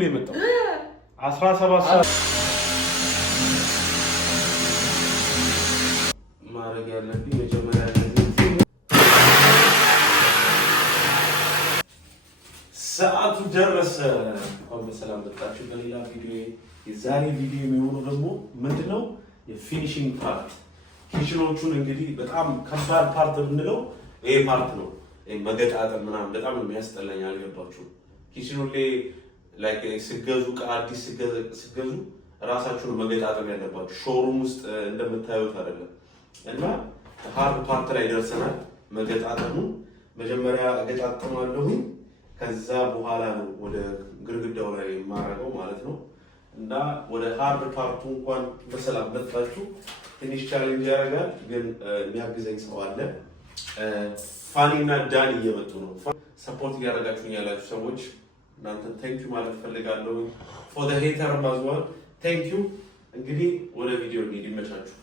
የመጣው 17 ሰዓት ማድረግ ያለብኝ መጀመሪያ ሰዓቱ ደረሰ። አሁን በሰላም መጣችሁ በሌላ ቪዲዮ። የዛሬ ቪዲዮ የሚሆነው ደግሞ ምንድነው የፊኒሺንግ ፓርት። ኪችኖቹን እንግዲህ በጣም ከባድ ፓርት የምንለው ይሄ ፓርት ነው። መገጣጠም ምናምን በጣም የሚያስጠላኝ አልገባችሁ። ኪችኑ ላይክ ስገዙ አዲስ ስገዙ ራሳችሁን መገጣጠም ያለባችሁ። ሾሩም ውስጥ እንደምታዩት አይደለም። እና ሃርድ ፓርት ላይ ደርሰናል። መገጣጠሙ መጀመሪያ እገጣጠማለሁኝ፣ ከዛ በኋላ ነው ወደ ግድግዳው ላይ የማረገው ማለት ነው። እና ወደ ሃርድ ፓርቱ እንኳን በሰላም መጣችሁ። ትንሽ ቻሌንጅ ያደርጋል፣ ግን የሚያግዘኝ ሰው አለ። ፋኒ እና ዳኒ እየመጡ ነው። ሰፖርት እያደረጋችሁኝ ያላችሁ ሰዎች እናንተን ቴንክ ዩ ማለት ፈልጋለሁ። ፎር ዘ ሄተር ማዝዋል ቴንክ ዩ። እንግዲህ ወደ ቪዲዮ እንሂድ፣ ይመቻችሁ።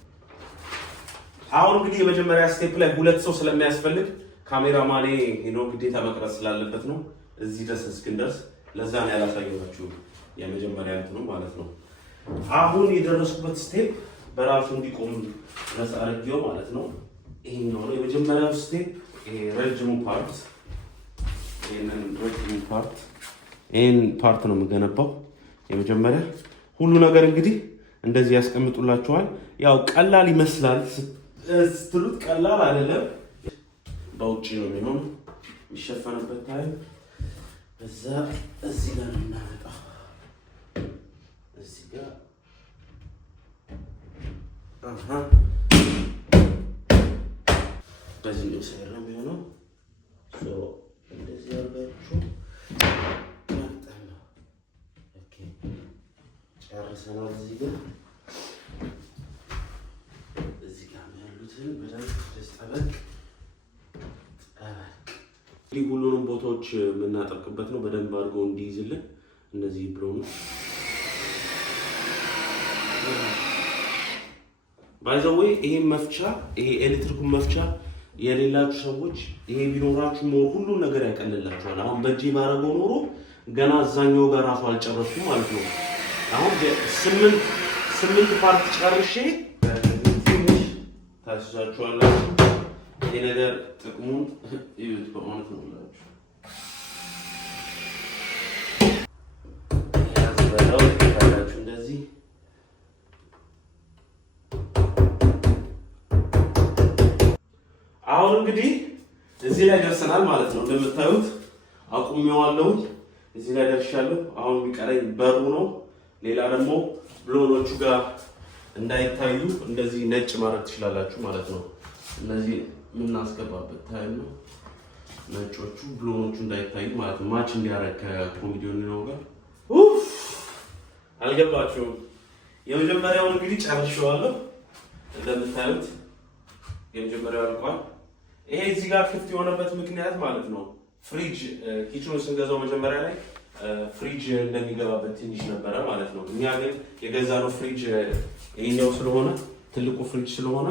አሁን እንግዲህ የመጀመሪያ ስቴፕ ላይ ሁለት ሰው ስለሚያስፈልግ ካሜራማኔ ሄኖ ግዴታ መቅረጽ ስላለበት ነው እዚህ ድረስ እስክንደርስ። ለዛ ነው ያላሳየኋችሁ የመጀመሪያ እንትኑ ማለት ነው። አሁን የደረስኩበት ስቴፕ በራሱ እንዲቆም ድረስ አድርጌው ማለት ነው። ይሄኛው ነው የመጀመሪያው ስቴፕ። ይሄ ረጅሙ ፓርት፣ ይሄንን ረጅሙ ፓርት፣ ይሄን ፓርት ነው የምገነባው የመጀመሪያ። ሁሉ ነገር እንግዲህ እንደዚህ ያስቀምጡላችኋል። ያው ቀላል ይመስላል ስትሉት ቀላል አይደለም። በውጪ ነው የሚሆነው የሚሸፈንበት ታይም። እዛ እዚህ ጋር ነው የምናመጣው። እዚህ ጋር በዚህ ነው ሳይራ የሚሆነው። እንደዚህ አድርጋችሁ ማጠን ነው። ኦኬ ጨርሰናል። እዚህ ጋር ያሉትን በደንብ ጠበቅ ሁሉንም ቦታዎች የምናጠብቅበት ነው። በደንብ አድርጎ እንዲይዝልን እንደዚህ ብሎ ነው። ባይ ዘ ዌይ ይሄ መፍቻ፣ ይሄ ኤሌክትሪኩን መፍቻ የሌላችሁ ሰዎች ይሄ ቢኖራችሁ ኖሮ ሁሉም ነገር ያቀልላችኋል። አሁን በእጄ ባረገው ኖሮ ገና አዛኛው ጋር ራሱ አልጨረስኩም ማለት ነው። አሁን ስምንት ፓርት ጨርሼ ትንሽ ታስዛችኋላችሁ። ይሄ ነገር ጥቅሙን እዩት። በእውነት ነው ብላችሁ ያዝበለው ታላችሁ እንደዚህ። አሁን እንግዲህ እዚህ ላይ ደርሰናል ማለት ነው። እንደምታዩት አቁሜዋለሁ። እዚህ ላይ ደርሻለሁ። አሁን የሚቀረኝ በሩ ነው። ሌላ ደግሞ ብሎኖቹ ጋር እንዳይታዩ እንደዚህ ነጭ ማድረግ ትችላላችሁ ማለት ነው። እነዚህ የምናስገባበት ታይም ነው። ነጮቹ ብሎኖቹ እንዳይታዩ ማለት ነው። ማች እንዲያደርግ ከኮሜዲዮን ነው ጋር አልገባችሁም? የመጀመሪያውን እንግዲህ ጨርሼዋለሁ። እንደምታዩት የመጀመሪያው አልቋል። ይሄ እዚህ ጋር ክፍት የሆነበት ምክንያት ማለት ነው ፍሪጅ ኪችኑን ስንገዛው መጀመሪያ ላይ ፍሪጅ እንደሚገባበት ትንሽ ነበረ ማለት ነው። እኛ ግን የገዛነው ፍሪጅ ይሄኛው ስለሆነ ትልቁ ፍሪጅ ስለሆነ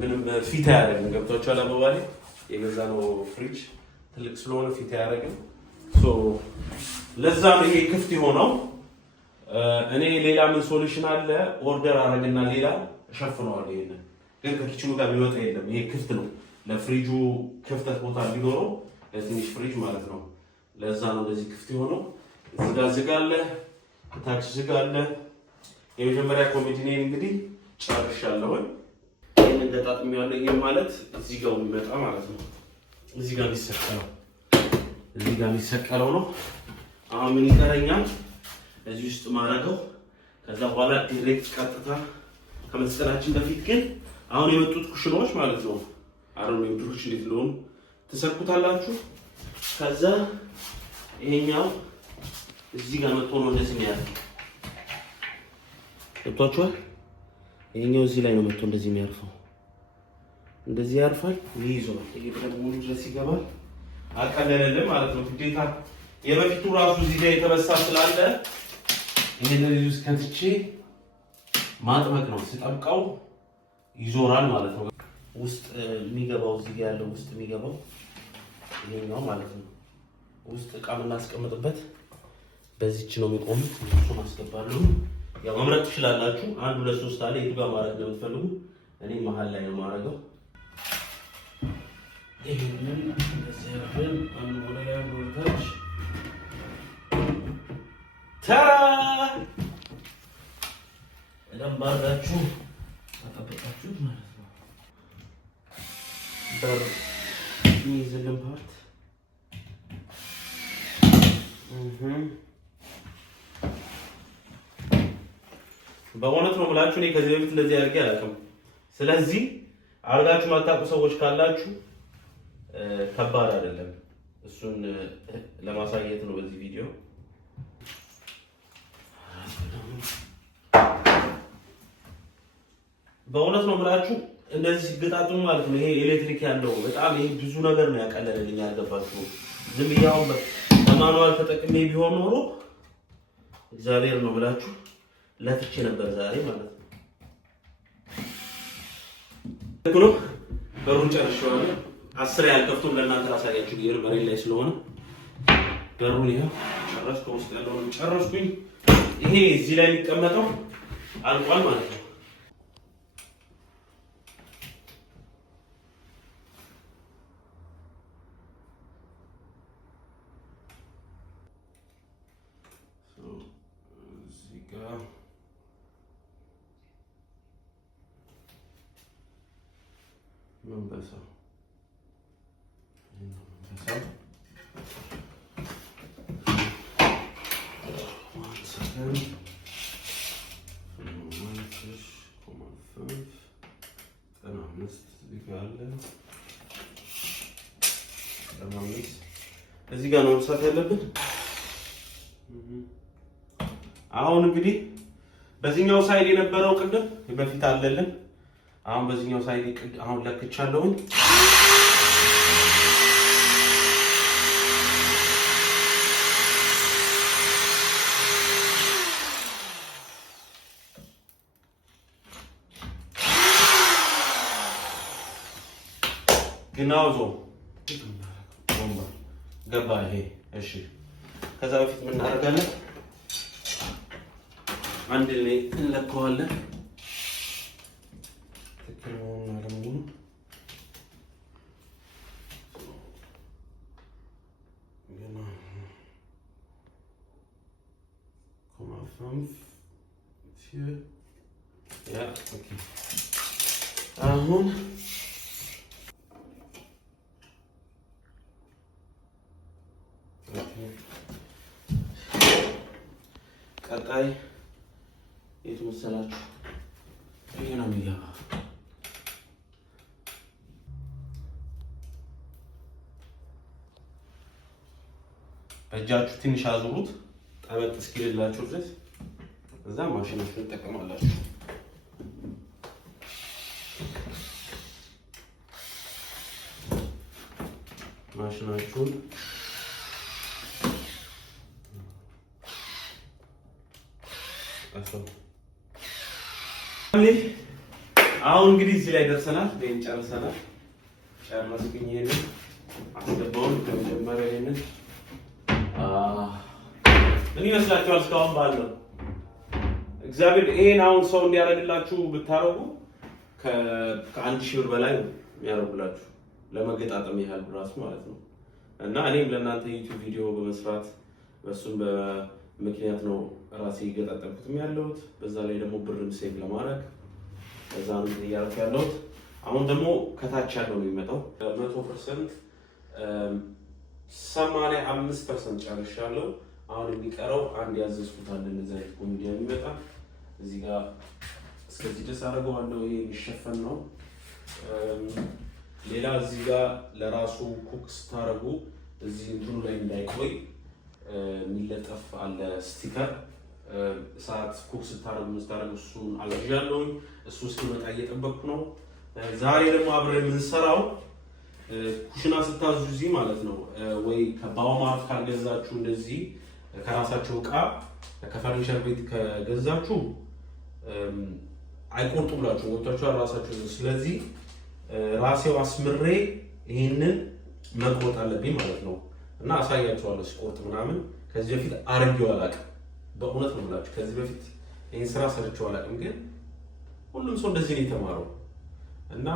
ምንም ፊት አያደርግም። ገብቷችኋል? አባባሌ የገዛነው ፍሪጅ ትልቅ ስለሆነ ፊት አያደርግም። ለዛ ነው ይሄ ክፍት የሆነው። እኔ ሌላ ምን ሶሉሽን አለ ኦርደር አደረግና ሌላ እሸፍነዋለሁ። ይሄንን ግን ከኪችኑ ጋር የሚወጣ የለም። ይሄ ክፍት ነው። ለፍሪጁ ክፍተት ቦታ እንዲኖረው ለትንሽ ፍሪጅ ማለት ነው። ለዛ ነው እንደዚህ ክፍት የሆነው። እዚህ ጋር ዝግ አለ፣ ታች ዝግ አለ። የመጀመሪያ ኮሜዲኔን እንግዲህ ጨርሻለሁ። ይሄንን ገጣጥሜዋለሁ። ይሄ ማለት እዚህ ጋር የሚመጣ ማለት ነው። እዚህ ጋር የሚሰቀለው ነው። አሁን ምን ይቀረኛል? እዚህ ውስጥ ማረገው። ከዛ በኋላ ዳይሬክት ቀጥታ ከመስቀላችን በፊት ግን አሁን የመጡት ኩሽኖች ማለት ነው አሮን ድሮች እንዴት ለሆኑ ተሰኩታላችሁ። ከዛ ይሄኛው እዚህ ጋር መጥቶ ነው እንደዚህ የሚያርፍ ወጥቷችኋል። ይሄኛው እዚህ ላይ ነው መጥቶ እንደዚህ የሚያርፈው። እንደዚህ ያርፋል፣ ይይዘዋል። ይሄ ደግሞ ድረስ ይገባል። አቀለለልን ማለት ነው። ግዴታ የበፊቱ ራሱ እዚህ ጋር የተበሳ ስላለ ይሄንን እዚህ ውስጥ ከትቼ ማጥበቅ ነው። ስጠብቀው ይዞራል ማለት ነው። ውስጥ የሚገባው እዚህ ጋር ያለው ውስጥ የሚገባው ይሄኛው ማለት ነው። ውስጥ እቃ የምናስቀምጥበት በዚህች ነው የሚቆሙት። እሱ ማስገባለሁ። ያው መምረጥ ትችላላችሁ። 1 2 3 አለ። የቱ ጋር ማድረግ ነው የምትፈልጉ? እኔ መሀል ላይ ነው ማድረገው። ይሄንን እንደዚህ አድርገን አንዱ ወደ ላይ አንዱ ወደ ታች ተራ በደንብ አድርጋችሁ አጣበቃችሁ ማለት ነው። በር የሚይዝልን ፓርት በእውነት ነው የምላችሁ። እኔ ከዚህ በፊት እንደዚህ አድርጌ አላውቅም። ስለዚህ አድርጋችሁ ማታውቁ ሰዎች ካላችሁ ከባድ አይደለም። እሱን ለማሳየት ነው በዚህ ቪዲዮ። በእውነት ነው የምላችሁ እንደዚህ ሲገጣጥሙ ማለት ነው። ይሄ ኤሌክትሪክ ያለው በጣም ይሄ ብዙ ነገር ነው ያቀለለልኝ። ያልገባችሁ ዝም ብያው በማኑዋል ተጠቅሜ ቢሆን ኖሮ እግዚአብሔር ነው የምላችሁ ለፍቼ ነበር ዛሬ ማለት ነው። ለኩሎ በሩን ጨርሼዋለሁ። 10 ያልከፍቱም ለእናንተ ላሳያችሁ ብዬ መሬት ላይ ስለሆነ በሩን ይሄው ጨረስኩ። ውስጥ ያለውን ጨረስኩኝ። ይሄ እዚህ ላይ የሚቀመጠው አልቋል ማለት ነው። መንበሳው እዚህ ጋር ነው መሳት ያለብን። አሁን እንግዲህ በዚህኛው ሳይድ የነበረው ቅድም በፊት አለልን። አሁን በዚህኛው ሳይድ አሁን ለክቻለሁኝ። ግናውዞ ገባ ይሄ። እሺ ከዛ በፊት ምን እናደርጋለን? አንድ ላይ እንለካዋለን። አሁን ቀጣይ የት መሰላችሁ? ይሄ ነው የሚገባ። በእጃችሁ ትንሽ አዙሩት ጠበቅ እስኪልላችሁ ድረስ። እዛ ማሽናችሁን ትጠቀማላችሁ። ማሽናችሁን አሁን እንግዲህ እዚህ ላይ ደርሰናል። ይሄን ጨርሰናል። ጨረስኩኝ። ይሄንን አስገባውን ከመጀመሪያ ይሄንን ምን ይመስላችኋል? እስካሁን ባለው እግዚአብሔር ይሄን አሁን ሰው እንዲያደርግላችሁ ብታረጉ ከ1000 ብር በላይ የሚያደርጉላችሁ ለመገጣጠም ያህል ራሱ ማለት ነው። እና እኔም ለእናንተ ዩቲዩብ ቪዲዮ በመስራት በሱም በምክንያት ነው ራሴ እየገጣጠምኩትም ያለሁት። በዛ ላይ ደግሞ ብርም ሴቭ ለማድረግ በዛ ነው እያደረኩ ያለሁት። አሁን ደግሞ ከታች ያለው ነው የሚመጣው 100% 85% ጨርሻለሁ። አሁን የሚቀረው አንድ ያዘዝኩት አለ እንደዛ አይነት ኮሜዲያ የሚመጣ እዚህ ጋር እስከዚህ ድረስ አደርገዋለሁ። ይሄ የሚሸፈን ነው። ሌላ እዚህ ጋር ለራሱ ኩክ ስታረጉ እዚህ እንትኑ ላይ እንዳይቆይ የሚለጠፍ አለ ስቲከር። ሰዓት ኩክ ስታረጉ እሱን አልዣለሁኝ። እሱ እስኪመጣ እየጠበቅኩ ነው። ዛሬ ደግሞ አብረን የምንሰራው ኩሽና ስታዙ እዚህ ማለት ነው ወይ ከባውማርት ካልገዛችሁ እንደዚህ ከራሳችሁ እቃ ከፈርኒቸር ቤት ከገዛችሁ አይቆርጡላችሁ ወጥታችሁ ራሳችሁ። ስለዚህ ራሴው አስምሬ ይሄንን መቆርጥ አለብኝ ማለት ነው። እና አሳያችኋለሁ ሲቆርጥ ምናምን ከዚህ በፊት አረጋው አላውቅም። በእውነት ነው ብላችሁ ከዚህ በፊት ይሄን ስራ ሰርቼው አላውቅም። ግን ሁሉም ሰው እንደዚህ ነው የተማረው እና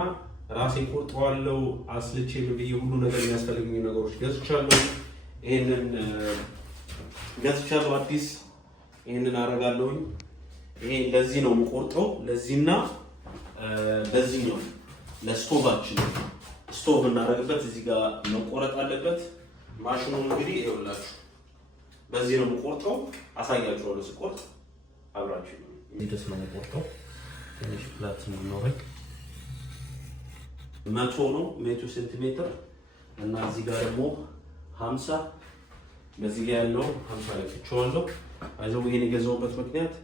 ራሴ ቆርጠዋለሁ አስልቼ ብዬ ሁሉ ነገር የሚያስፈልጉኝ ነገሮች ገዝቻለሁ። ይሄንን ገዝቻለሁ አዲስ ይሄንን አረጋለሁኝ። ይሄ ለዚህ ነው የምቆርጠው ለዚህና ለዚህኛው ለስቶቫችን ስቶቭ እናደርግበት እዚህ ጋር መቆረጥ አለበት። ማሽኑ እንግዲህ ይኸውላችሁ በዚህ ነው የምቆርጠው። አሳያችኋለሁ ስቆርጥ አብራችሁ እንዴት ነው የምቆርጠው። ትንሽ ፕላት እንኖረኝ 100 ነው 100 ሴንቲሜትር እና እዚህ ጋር ደግሞ 50 በዚህ ላይ ያለው 50 ላይ ተቸዋለሁ። አይዘው ይሄን የገዛውበት ምክንያት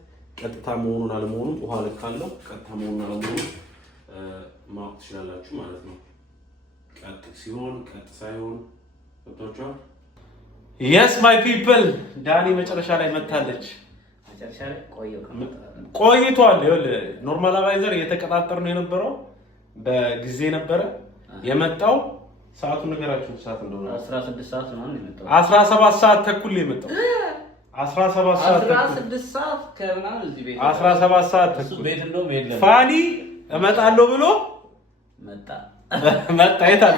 ቀጥታ መሆኑን አለመሆኑን ውሃ ልካለው ቀጥታ መሆኑን አለመሆኑን ማወቅ ትችላላችሁ ማለት ነው። ቀጥ ሲሆን ቀጥ ሳይሆን ወጥቷል። Yes my people ዳኒ መጨረሻ ላይ መታለች። መጨረሻ ላይ ቆይቷል። ይኸውልህ ኖርማላይዘር እየተቀጣጠር ነው የነበረው በጊዜ ነበረ የመጣው። ሰዓቱን ነገራችሁ ሰዓት እንደሆነ 16 ሰዓት ነው የመጣው። 17 ሰዓት ተኩል የመጣው 17 ሰዓት ተኩል 16 ሰዓት ከምናምን እዚህ ቤት 17 ሰዓት ተኩል ቤት እንደውም የለም። ፋኒ እመጣለሁ ብሎ መጣ የታል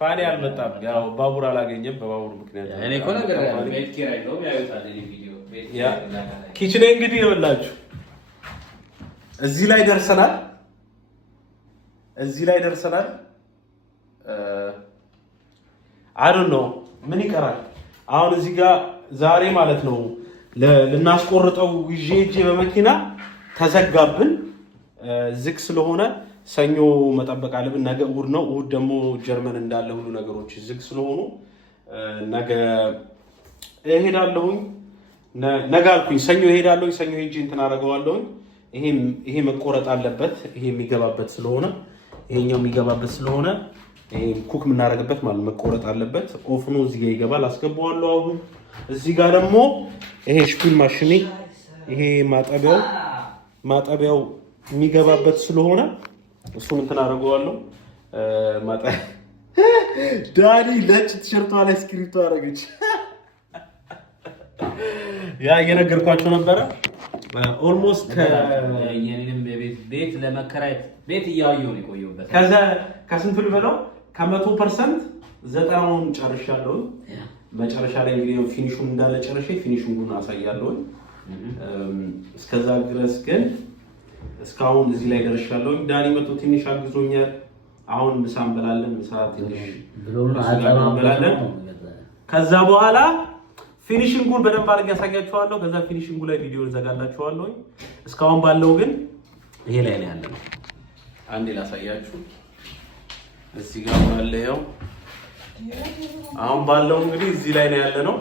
ፋኒ አልመጣም። ያው ባቡር አላገኘም። በባቡር ምክንያት እኔ እኮ ነገር ያለው ቤት ኪራይ ነው ያዩታል። እዚህ ቪዲዮ ቤት ኪችኔ እንግዲህ ይኸውላችሁ እዚህ ላይ ደርሰናል። I don't know ምን ይቀራል አሁን እዚህ ጋር ዛሬ ማለት ነው ልናስቆርጠው ይዤ በመኪና ተዘጋብን። ዝግ ስለሆነ ሰኞ መጠበቅ አለብን። ነገ እሑድ ነው። እሑድ ደግሞ ጀርመን እንዳለ ሁሉ ነገሮች ዝግ ስለሆኑ ነገ እሄዳለሁኝ። ነገ አልኩኝ ሰኞ እሄዳለሁኝ። ሰኞ ሄጄ እንትን አደርገዋለሁኝ። ይሄ መቆረጥ አለበት። ይሄ የሚገባበት ስለሆነ ይሄኛው የሚገባበት ስለሆነ ይሄ ኩክ የምናደርግበት ማለት መቆረጥ አለበት። ኦፍኑ እዚህ ጋር ይገባል። አስገባዋለሁ። አሁን እዚህ ጋር ደግሞ ይሄ ሽፒል ማሽኔ ይሄ ማጠቢያው የሚገባበት ስለሆነ እሱን እንትን አደርገዋለሁ። ዳኒ ነጭ ቲሸርቷ ላይ ስክሪፕቶ አደረገች። ያ እየነገርኳቸው ነበረ። ኦልሞስት የኔንም ቤት ለመከራየት ቤት እያየሁ ነው የቆየሁበት። ከዛ ከስንት ልበለው ከ100% 90ውን ጨርሻለሁ። መጨረሻ ላይ እንግዲህ ፊኒሹን እንዳለ ጨርሼ ፊኒሹን አሳያለሁ። እስከዛ ድረስ ግን እስካሁን እዚህ ላይ ደርሻለሁ። ዳኒ መጥቶ ትንሽ አግዞኛል። አሁን ምሳ እንበላለን። ምሳ ትንሽ እንበላለን። ከዛ በኋላ ፊኒሺንጉን በደንብ አድርጌ ያሳያችኋለሁ። ከዛ ፊኒሺንጉ ላይ ቪዲዮ እንዘጋላችኋለሁ። እስካሁን ባለው ግን ይሄ ላይ ነው ያለው። አንዴ ላሳያችሁ። እዚህ ጋር ባለው አሁን ባለው እንግዲህ እዚህ ላይ ነው ያለነው።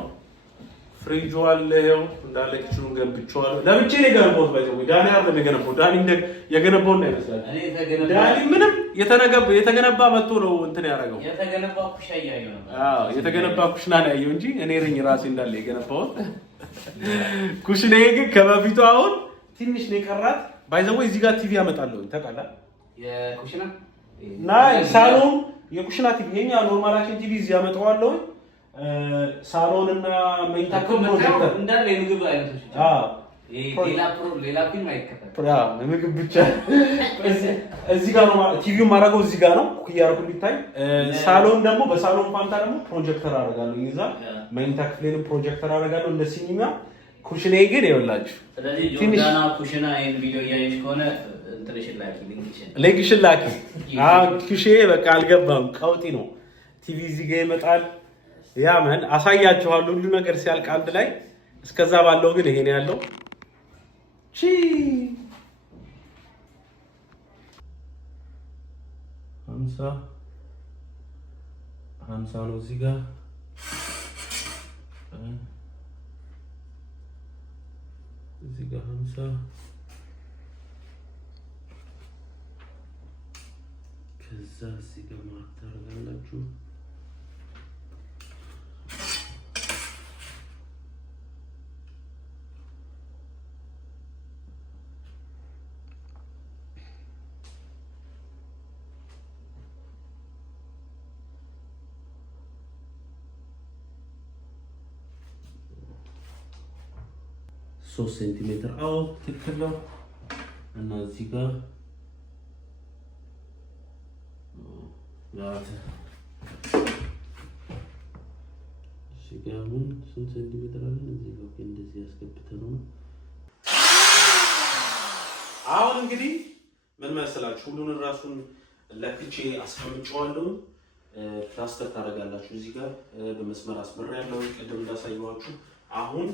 ፍሪጁ አለው እንዳለ ኪችኑን ገንብቼዋለሁ። ለብቻ ነው የገነባሁት። ባይዘው ዳኒ አይደለም የገነባው። ዳኒ የገነባው ነው ይመስላል። ዳኒ ምንም የተገነባ መጥቶ ነው እንትን ያደረገው። የተገነባ ኩሽና ያየው ነበር። የተገነባ ኩሽና ነው ያየው እንጂ እኔ ነኝ ራሴ እንዳለ የገነባሁት። ኩሽናዬ ግን ከበፊቱ አሁን ትንሽ ነው የቀራት። ባይዘው እዚህ ጋር ቲቪ ያመጣለሁ ታውቃለህ። የኩሽና ሳሎን የኩሽና ቲቪ የኛ ኖርማላችን ቲቪ እዚህ ያመጣዋለሁ። ሳሎን እና መኝታ ፕሮጀክተር እንዳለ የምግብ አይነቶች ሌላ ፊልም አይከፈትም። ምግብ ብቻ እዚህ ጋር ነው ቲቪው ማድረገው እዚህ ጋር ነው ኩክ እያደረኩ ሊታይ። ሳሎን ደግሞ በሳሎን ፋንታ ደግሞ ፕሮጀክተር አደርጋለሁ። ይዛ መኝታ ክፍሌንም ፕሮጀክተር አደርጋለሁ እንደ ሲኒማ። ኩሽናዬ ግን ይኸውላችሁ ስለዚህ ጆርዳና ኩሽና ይሄን ቪዲዮ እያየሽ ከሆነ ሊንክሽን ላኪ። ኩሽናዬ በቃ አልገባም፣ ቀውጢ ነው። ቲቪ እዚህ ጋር ይመጣል። ያ ማን አሳያችኋለሁ ሁሉ ነገር ሲያልቅ አንድ ላይ። እስከዛ ባለው ግን ይሄ ነው ያለው። 50 ነው እዚህ ጋር እዚህ ጋር 50 ከዛ እዚህ ጋር ማርክ ታደርጋላችሁ። 3 ሴንቲሜትር አዎ ትክክል ነው እና እዚህ ጋር ሲጋሙን 3 ሴንቲሜትር አለ እዚህ ጋር እንደዚህ ያስገብተነው አሁን እንግዲህ ምን መሰላችሁ ሁሉን ራሱን ለክቼ አስቀምጫለሁ ፕላስተር ታደርጋላችሁ እዚህ ጋር በመስመር አስመራለሁ ቀደም እንዳሳየዋችሁ አሁን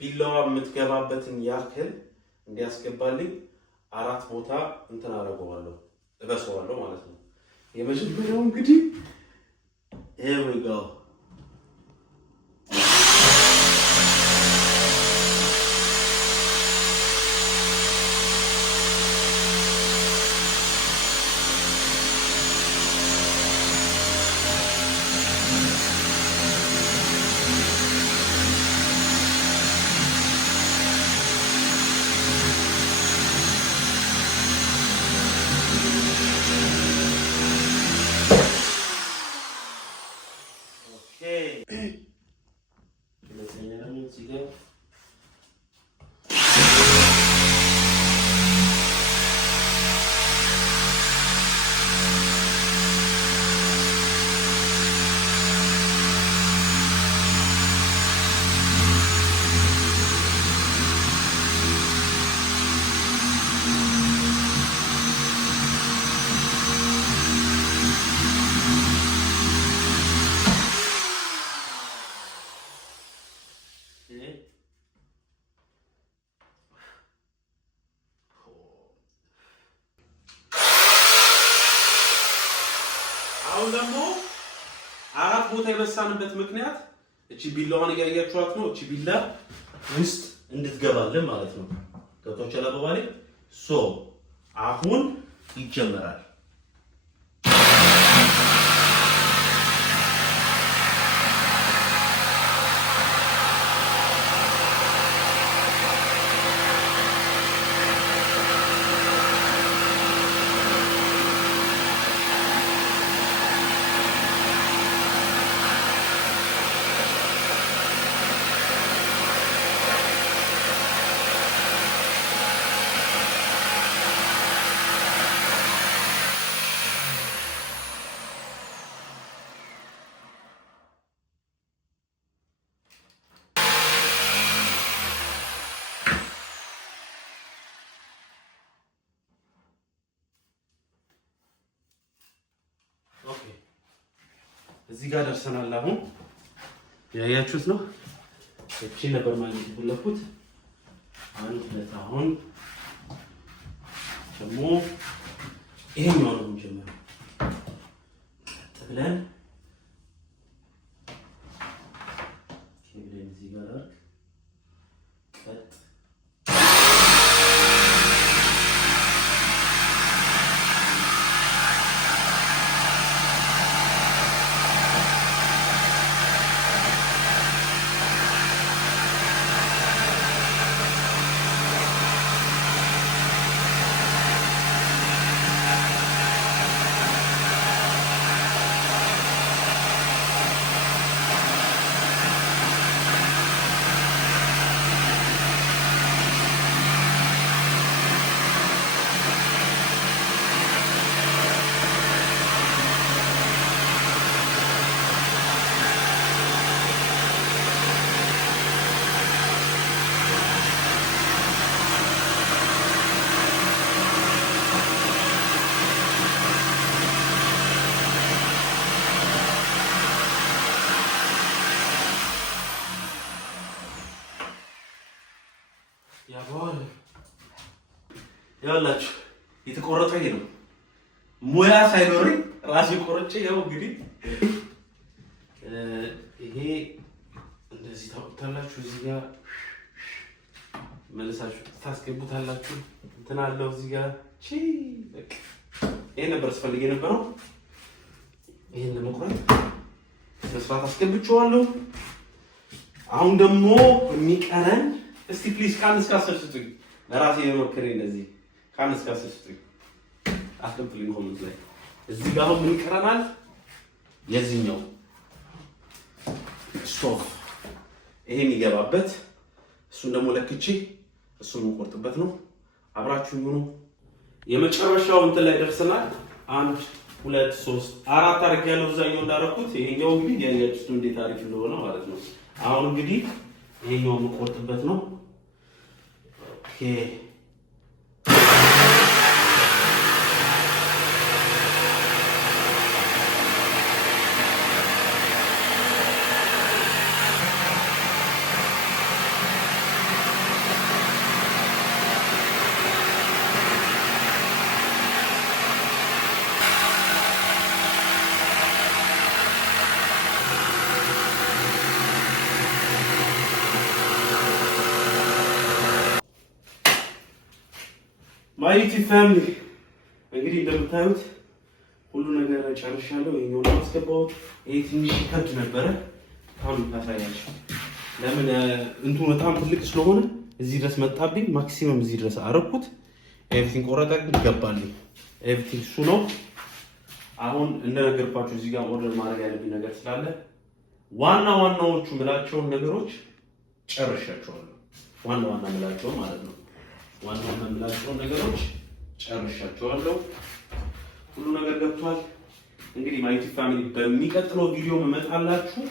ቢላዋ የምትገባበትን ያክል እንዲያስገባልኝ 4 ቦታ እንትን አደርገዋለሁ እበሰዋለሁ ማለት ነው የመጀመሪያው እንግዲህ here we go አሁን ደግሞ 4 ቦታ የበሳንበት ምክንያት እቺ ቢላዋን ያያያችኋት ነው እቺ ቢላ ውስጥ እንድትገባልን ማለት ነው ገብቶሻል አባባሌ ሶ አሁን ይጀመራል እዚህ ጋር ደርሰናል አሁን ያያችሁት ነው እቺ ነበር ማለት ይብለኩት አንድ ለታሁን ደግሞ ይሄኛው ነው ጀመረ ተብለን ከብለን እዚህ ጋር ቀጥ ያላችሁ የተቆረጠ ይሄ ነው ሙያ ሳይኖርኝ ራሴ ቆርጬ ያው እንግዲህ ይሄ እንደዚህ ታውቁታላችሁ እዚህ ጋር መልሳችሁ ታስገቡታላችሁ እንትን አለው እዚህ ጋር በቃ ይሄ ነበር ስፈልግ የነበረው ይሄን ለመቁረጥ መስራት አስገብቼዋለሁ አሁን ደግሞ የሚቀረን እስቲ ፕሊዝ ካንስ ካሰርቱኝ ለራሴ የሞከረኝ እንደዚህ ካንስ ካሰርቱኝ አስገብልኝ ኮሜንት ላይ እዚህ ጋር ምን ይቀረናል የዚህኛው ስቶቭ ይሄ የሚገባበት እሱን ደግሞ ለክቼ እሱን እንቆርጥበት ነው። አብራችሁ ይሁኑ። የመጨረሻው እንትን ላይ ደርሰናል። 1 2 3 4 አድርግ ያለው እዛኛው እንዳደረኩት ይሄኛው እንግዲህ ያያችሁት እንዴት አሪፍ እንደሆነ ማለት ነው። አሁን እንግዲህ ይሄኛው የምቆርጥበት ነው። ኦኬ ማይቲ ፋሚሊ እንግዲህ እንደምታዩት ሁሉ ነገር ጨርሻለሁ። ይሄኛውን አስገባሁት። ይሄ ትንሽ ከብድ ነበረ። አሁን ታሳያችሁ። ለምን እንትኑ በጣም ትልቅ ስለሆነ እዚህ ድረስ መጣብኝ። ማክሲመም እዚህ ድረስ አረኩት። ኤቭሪቲንግ ቆረጠ ገባልኝ። ኤቭሪቲንግ እሱ ነው። አሁን እንደነገርኳችሁ እዚህ ጋር ኦርደር ማድረግ ያለብኝ ነገር ስላለ ዋናዎቹ ምላቸውን ነገሮች ጨርሻቸዋለሁ። ዋና ምላቸው ማለት ነው። ዋና ምላቸው ነገሮች ጨርሻቸዋለሁ። ሁሉ ነገር ገብቷል። እንግዲህ ማይቲ ፋሚሊ በሚቀጥለው ቪዲዮ መመጣላችሁ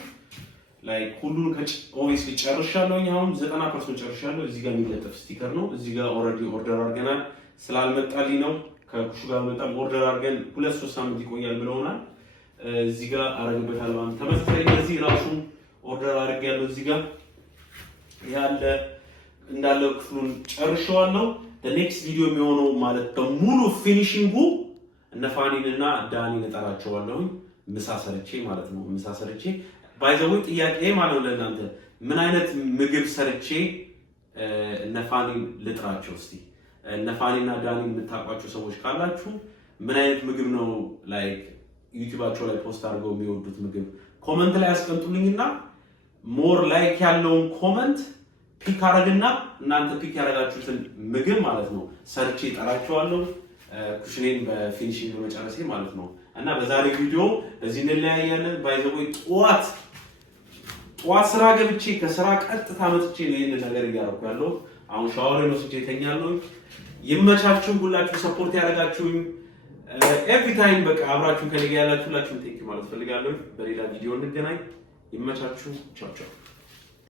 ላይ ሁሉን ኦብቪስሊ ጨርሻለሁ። አሁን 90% ጨርሻለሁ። እዚህ ጋር የሚለጠፍ ስቲከር ነው። እዚህ ጋር ኦልሬዲ ኦርደር አድርገናል። ስላልመጣልኝ ነው ከኩሹ ጋር በጣም ኦርደር አድርገን 2-3 ሳምንት ይቆያል ብለውናል። እዚህ ጋር አረግበታል ማለት ተመሳሳይ እዚህ ራሱን ኦርደር አድርጌያለሁ። እዚህ ጋር ያለ እንዳለ ክፍሉን ጨርሻለሁ። ኔክስት ቪዲዮ የሚሆነው ማለት በሙሉ ፊኒሺንጉ እነ ፋኒን እና ዳኒን እጠራቸዋለሁ። ምሳ ሰርቼ ማለት ነው። ምሳ ሰርቼ ባይ ዘ ወይ ጥያቄ ማለት ነው ለእናንተ ምን አይነት ምግብ ሰርቼ እነ ፋኒን ልጥራቸው እስቲ። እነ ፋኒና ዳኒን የምታውቋቸው ሰዎች ካላችሁ ምን አይነት ምግብ ነው ላይክ ዩቲዩባቸው ላይ ፖስት አድርገው የሚወዱት ምግብ ኮመንት ላይ አስቀምጡልኝና ሞር ላይክ ያለውን ኮመንት ፒክ አረግና እናንተ ፒክ ያረጋችሁትን ምግብ ማለት ነው ሰርቼ እጠራቸዋለሁ። ኩሽኔን በፊኒሺንግ በመጨረሴ ማለት ነው። እና በዛሬ ቪዲዮ እዚህ እንለያያለን። ባይ ዘ ወይ ጠዋት ስራ ገብቼ ከስራ ቀጥታ መጥቼ ነው ይሄን ነገር እያደረኩ ያለው። አሁን ሻወሬን ወስጄ እተኛለሁ። ይመቻችሁ። ሁላችሁ ሰፖርት ያደርጋችሁኝ ኤቭሪ ታይም በቃ አብራችሁ ከኔ ጋር ያላችሁ ሁላችሁም ቴንክ ዩ ማለት ፈልጋለሁ። በሌላ ቪዲዮ እንገናኝ። ይመቻችሁ። ቻው ቻው።